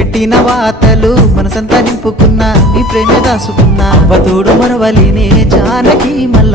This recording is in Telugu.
పెట్టిన వాతలు మనసంతా నింపుకున్నా నీ ప్రేమ దాసుకున్నా వతోడు మరవలినే జానకి మల్ల